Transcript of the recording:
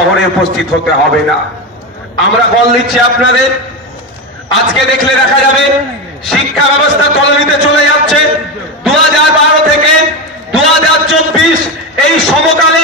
শহরে উপস্থিত হতে হবে না। আমরা বল দিচ্ছি আপনাদের, আজকে দেখলে দেখা যাবে শিক্ষা ব্যবস্থা তলানিতে চলে যাচ্ছে। 2012 থেকে 2024 এই সমকালে